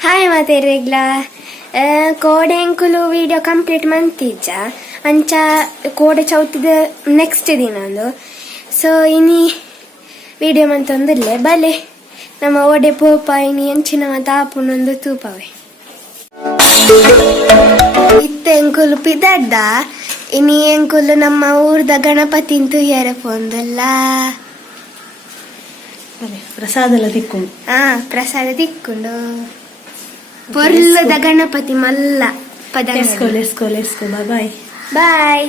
Hi ಮತ್ತೆ ರೆಗ್ಲ ಕೋಡೆ ಎಂಕುಲು ವಿಡಿಯೋ ಕಂಪ್ಲೀಟ್ ಮಂತಿಜ್ಜ ಅಂಚ ಕೋಡೆ ಚೌತಿದ ನೆಕ್ಸ್ಟ್ ದಿನ ಒಂದು ಸೊ ಇನಿ ವಿಡಿಯೋ ಮಂತೊಂದಿರ್ಲೆ ಬಲೆ ನಮ್ಮ ಓಡೆ ಪೋಪ ಇನಿ ಎಂಚಿನ ತಾಪುನೊಂದು ತೂಪವೆ ಇತ್ತ ಎಂಕುಲು ಪಿದಡ್ಡ ಇನಿ ಎಂಕುಲು ನಮ್ಮ ಊರ್ದ ಗಣಪತಿ ತುಯ್ಯರೆ ಪೋಂದಲ್ಲ ಪ್ರಸಾದ ತಿಕ್ಕೊಂಡು ಪ್ರಸಾದ ತಿಕ್ಕೊಂಡು ಪೊರ್ಲದ ಗಣಪತಿ ಮಲ್ಲ ಪದ ಬಾಯ್ ಬಾಯ್.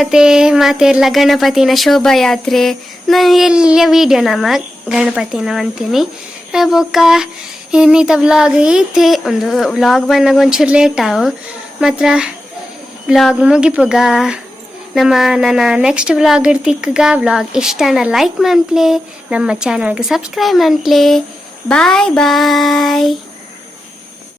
ಕತೆ ಮತ್ತೆ ಎಲ್ಲ ಗಣಪತಿನ ಶೋಭಾಯಾತ್ರೆ ನಾನು ಎಲ್ಲ ವಿಡಿಯೋ ನಮ್ಮ ಗಣಪತಿನ ಅಂತೀನಿ ಬೊಕ್ಕ ಇನ್ನಿತ ವ್ಲಾಗ್ ಐತೆ ಒಂದು ವ್ಲಾಗ್ ಬಂದಾಗ ಒಂಚೂರು ಲೇಟ್ ಆವು ಮಾತ್ರ ವ್ಲಾಗ್ ಮುಗಿಪುಗ ನನ್ನ ನೆಕ್ಸ್ಟ್ ವ್ಲಾಗ್ ಇರ್ತಿಕ್ಕಗ ವ್ಲಾಗ್ ಇಷ್ಟನ ಲೈಕ್ ಮಾಡ್ಲೆ ನಮ್ಮ ಚಾನಲ್ಗೆ ಸಬ್ಸ್ಕ್ರೈಬ್ ಮಾಡ್ಲೆ ಬಾಯ್ ಬಾಯ್.